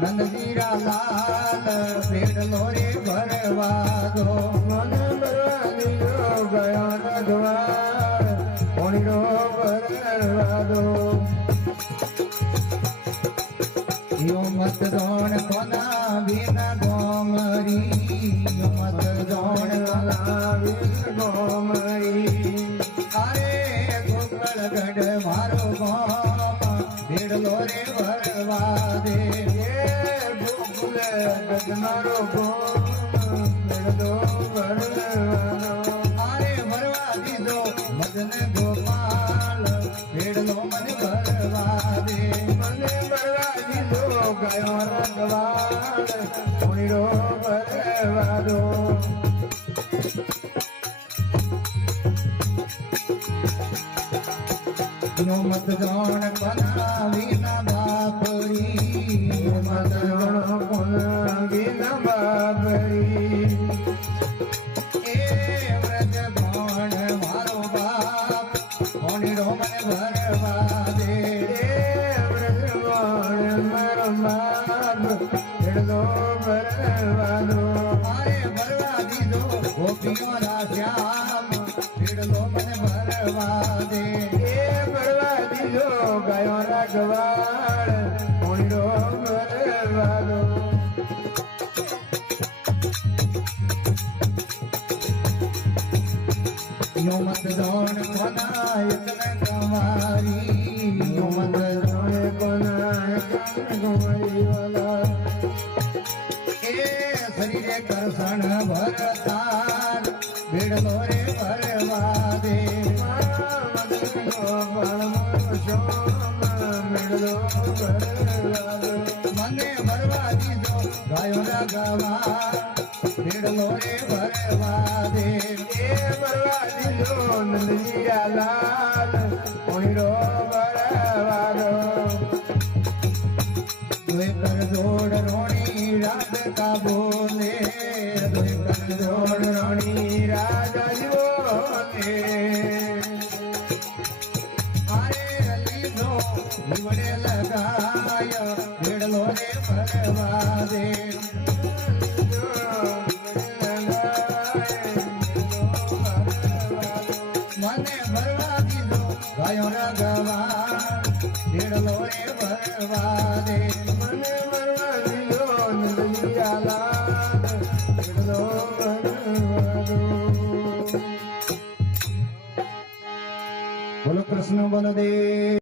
નંદજીરા લાલ પેડલો રે ભરવા દો મને ભરવા દીધો ગયો ન દ્વાર કોણીનો ભરવા દો યો મત દોણ કોના વિના ગોમરી યો મત દોણ કોના વિના ગોમરી અરે ગોકળ ગઢ મારો ગોમ પેડલો રે ભરવા દે ગોકુળ ગઢ મારો ગોમ પેડલો ભરવાનો અરે ભરવા દીધો મદન ગોપાલ પેડલો મને ભરવા દે મને ભરવા દીધો ગયો રંગવાળ કોણીરો ભરવા દો નો મત જાણ બનાવી ના બાપરી મત જાણ બનાવી ના બાપરી એ વ્રત ભણ મારો બાપ કોણીરો મને ભરવા દે વ્રત ભણ મારો બાપ પેડલો ભરવા દો મારે ભરવા દીધો ગોપીઓ ના શ્યામ પેડલો મને ભરવા દે ભરવા દીધો ગયો રાગવાળ કોણીરો ભરવા દો યો મત દોણ કોના એકને કમારી યો મત દોણ કોના એકને કમારી વાલા એ શરીરે કરસણ ભરતા બેડલો રે ભરવા દે મને ભરવા દીધો ગાયો ના ગવા પેડલો રે ભરવા દે એ ભરવા દીધો નંદજીરા લાલ કોણીરો ભરવા દો દોય કર જોડ રોણી રાધકા બોલે દોય કર જોડ રોણી રાધા બોલે લીવડે લગાય પેડલો રે ભરવા દે મને ભરવા દીધો ગાયો રગવા પેડલો રે ભરવા દે મને ભરવા દીધો નંદજીરા લાલ પેડલો ભરવા દો બોલો કૃષ્ણ બલદેવ